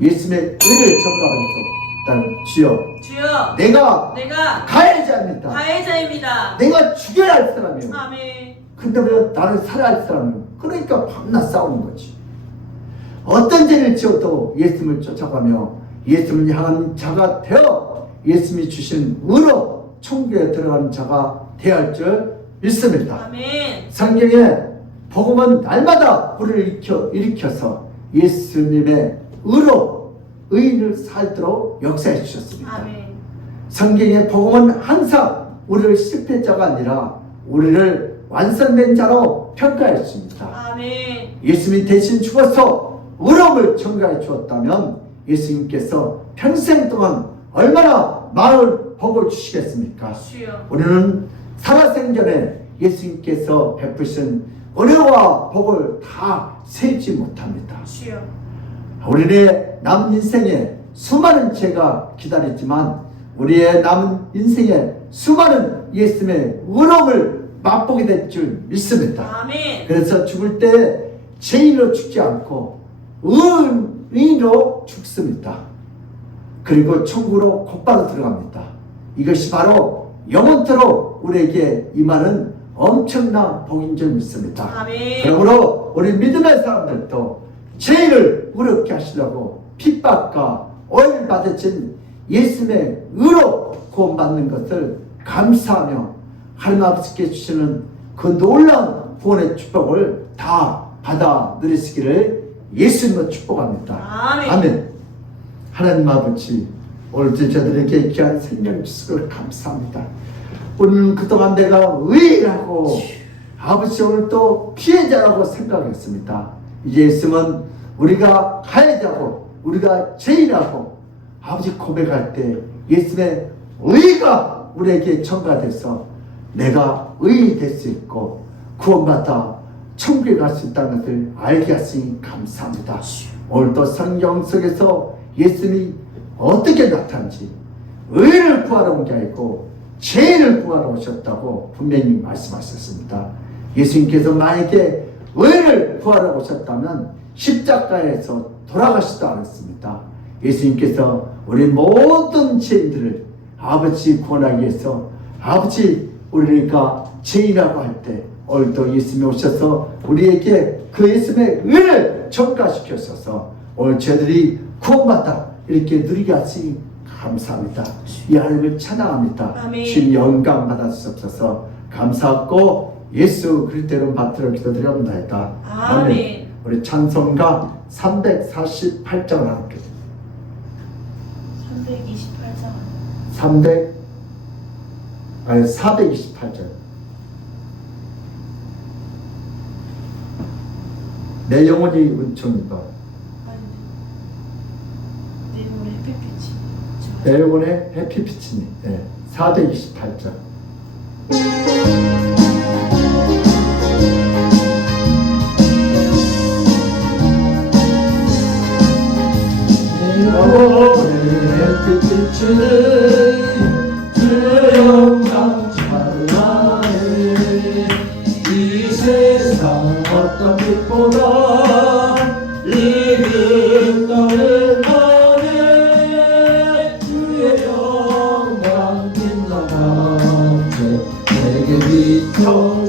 예수님의 은혜를 전가하면서 난 주여 내가 가해자입니다. 내가 죽여야 할 사람이에요. 아멘. 근데 왜 나를 살아야 할 사람이에요? 그러니까 밤낮 싸우는 거지. 어떤 죄를 지어도 예수님을 쫓아가며 예수님을 향한 자가 되어 예수님이 주신 의로 천국에 들어가는 자가 되어야 할 줄 믿습니다. 아멘. 성경에 복음은 날마다 우리를 일으켜서 예수님의 의로 의인을 살도록 역사해 주셨습니다. 아멘. 성경의 복음은 항상 우리를 실패자가 아니라 우리를 완성된 자로 평가했습니다. 아멘. 예수님이 대신 죽어서 의로움을 전가해 주었다면 예수님께서 평생 동안 얼마나 많은 복을 주시겠습니까? 주여. 우리는 살아생전에 예수님께서 베푸신 은혜와 복을 다 세지 못합니다. 주여. 우리의 남은 인생에 수많은 죄가 기다리지만 우리의 남은 인생에 수많은 예수님의 의로움을 맛보게 될 줄 믿습니다. 아멘. 그래서 죽을 때 죄인으로 죽지 않고 의인으로 죽습니다. 그리고 천국으로 곧바로 들어갑니다. 이것이 바로 영원토록 우리에게 임하는 엄청난 복인 줄 믿습니다. 아멘. 그러므로 우리 믿음의 사람들도 죄인을 의롭게 하시려고 핍박과 오해를 받으신 예수님의 의로 구원받는 것을 감사하며 하나님 아버지께 주시는 그 놀라운 구원의 축복을 다 받아 누리시기를 예수님으로 축복합니다. 아멘. 아멘. 하나님 아버지, 오늘도 저들에게 귀한 생명 주시고 감사합니다. 오늘 그동안 내가 의인하고 아버지 오늘 또 피해자라고 생각했습니다. 이제 있으면 우리가 가해자고 우리가 죄인하고 아버지 고백할 때 예수님의 의가 우리에게 전가돼서 내가 의인이 될 수 있고 구원받아 천국에 갈 수 있다는 것을 알게 하시니 감사합니다. 오늘도 성경 속에서 예수님이 어떻게 나타난지 의인을 구하러 온 게 아니고 죄인을 구하러 오셨다고 분명히 말씀하셨습니다. 예수님께서 만약에 의인을 구하러 오셨다면 십자가에서 돌아가시도 않았습니다. 예수님께서 우리 모든 죄인들을 아버지 구원하기 위해서 아버지 우리가 죄인이라고 할 때 오늘도 예수님이 오셔서 우리에게 그 예수님의 의를 전가시켜서 오늘 저희들이 구원받아 이렇게 누리게 하시니 감사합니다. 이 하나님을 찬양합니다. 아멘. 주님 영광 받아주옵소서. 감사하고 예수 그리스도로 받들어 기도드립니다. 아멘. 우리 찬송가 348장을 함께 328장 428절. 내 영혼이 은총이다. 내 영혼의 햇빛이니. 428절. 햇빛이 주의 영광 찬란해 이 세상 어떤 빛보다 이그 땅을 나네 주의 영광 빛나가세 내게 비춰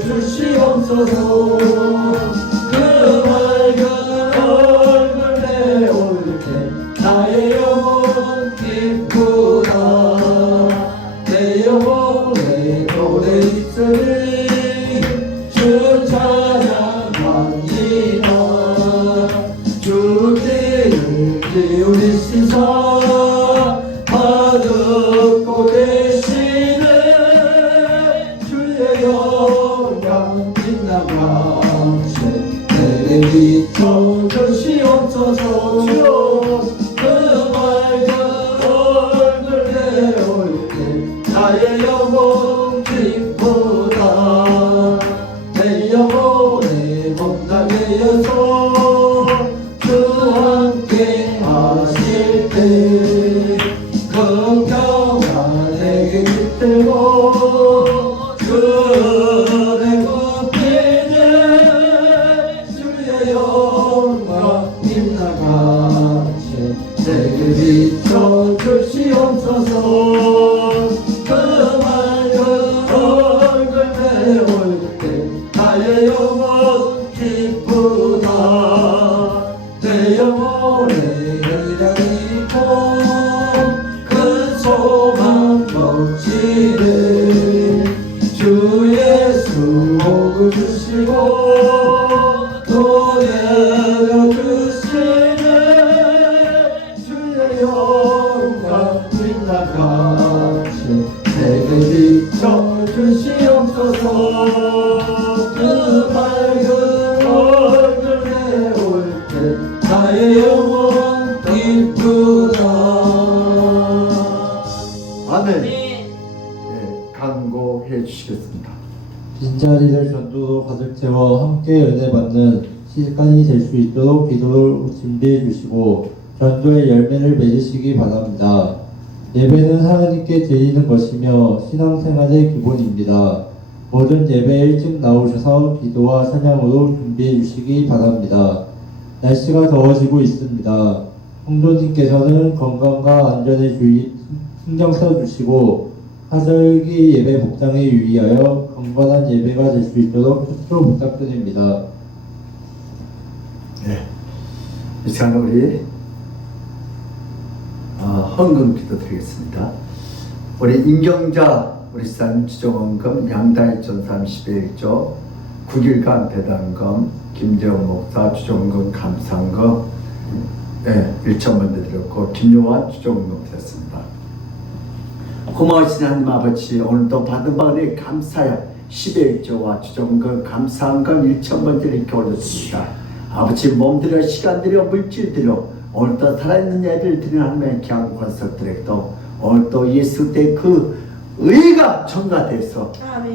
주시옵소서 그 맑은 얼굴 내올 때 나의 영혼 기쁘다 내 영혼에 노래 있으리 주 찬양합니다 주 귀를 기울이시사 받듣고 계시네 주의 영광 빛나가세 내게 비춰 주시옵소서 그 맑은 얼굴 내올 때 나의 영혼 기쁘다 내 영혼의 해 주시겠습니다. 빈자리를 전도로 가득 채워 함께 은혜 받는 시간이 될 수 있도록 기도를 준비해 주시고 전도의 열매를 맺으시기 바랍니다. 예배는 하나님께 드리는 것이며 신앙생활의 기본입니다. 모든 예배에 일찍 나오셔서 기도와 찬양으로 준비해 주시기 바랍니다. 날씨가 더워지고 있습니다. 성도님께서는 건강과 안전에 신경 써주시고 하절기 예배 복장에 유의하여 건강한 예배가 될 수 있도록 협조 부탁드립니다. 네. 이 시간 우리 헌금 기도 드리겠습니다. 우리 인경자 우리 산 주정원금 양다일 전삼 11조 9일간 배당금 김재원 목사 주정원금 감상금 1천만 드렸고 김요한 주정원금 드렸습니다. 고마우신 하나님 아버지, 오늘도 받은 바은혜 감사하여 11조와 주정금 감사한금 1천만 이렇게 올렸습니다. 아버지, 몸들여 시간들여 물질들여 오늘도 살아있는 예배를 드리는 하나님의 귀한 권속들에게도 오늘도 예수 때 그 의가 전가돼서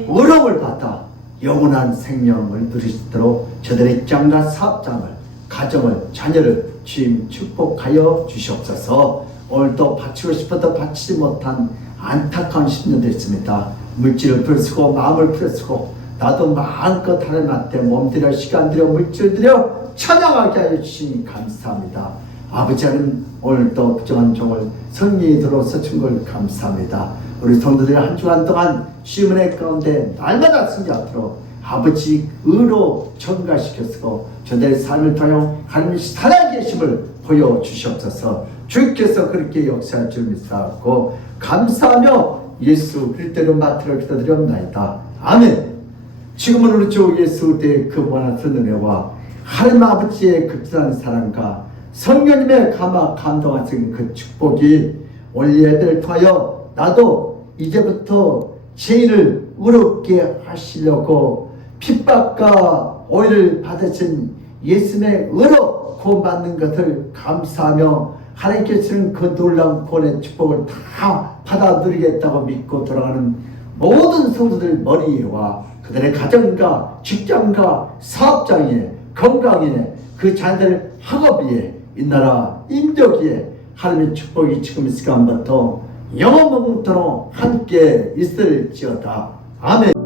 의로움을 받아 영원한 생명을 누리시도록 저들의 장과 사업장을, 가정을, 자녀를 주님 축복하여 주시옵소서. 오늘도 바치고 싶어도 바치지 못한 안타까운 10년도 있습니다. 물질을 풀쓰고 마음을 풀쓰고 나도 마음껏 하나님한테 몸들여 시간들여 물질들여 찬양하게 하여 주시니 감사합니다. 아버지 하나님, 오늘도 부정한 종을 성령이 들어서 준 걸 감사합니다. 우리 성도들이 한 주간 동안 주의 은혜 가운데 날마다 승리하도록 아버지 의로 전가시켜서 저들의 삶을 통하여 하나님의 살아계심을 보여주시옵소서. 주께서 그렇게 역사할 줄 믿사옵고 감사하며 예수 그리스도로 맡으려 기도드리옵나이다. 아멘. 지금은 우리 주 예수 때 그 무한한 은혜와 하나님 아버지의 극진한 사랑과 성령님의 감동하신 그 축복이 오늘 예배를 통하여 나도 이제부터 죄인을 의롭게 하시려고 핍박과 오해를 받으신 예수님의 의로 구원받는 것을 감사하며 하나님께 주는 그 놀라운 구원의 축복을 다 받아 누리겠다고 믿고 돌아가는 모든 성도들 머리와 그들의 가정과 직장과 사업장에 건강에 그 자녀들 학업에 이 나라 인도기에 하나님의 축복이 지금 이 시간부터 영원토록 함께 있을지어다. 아멘.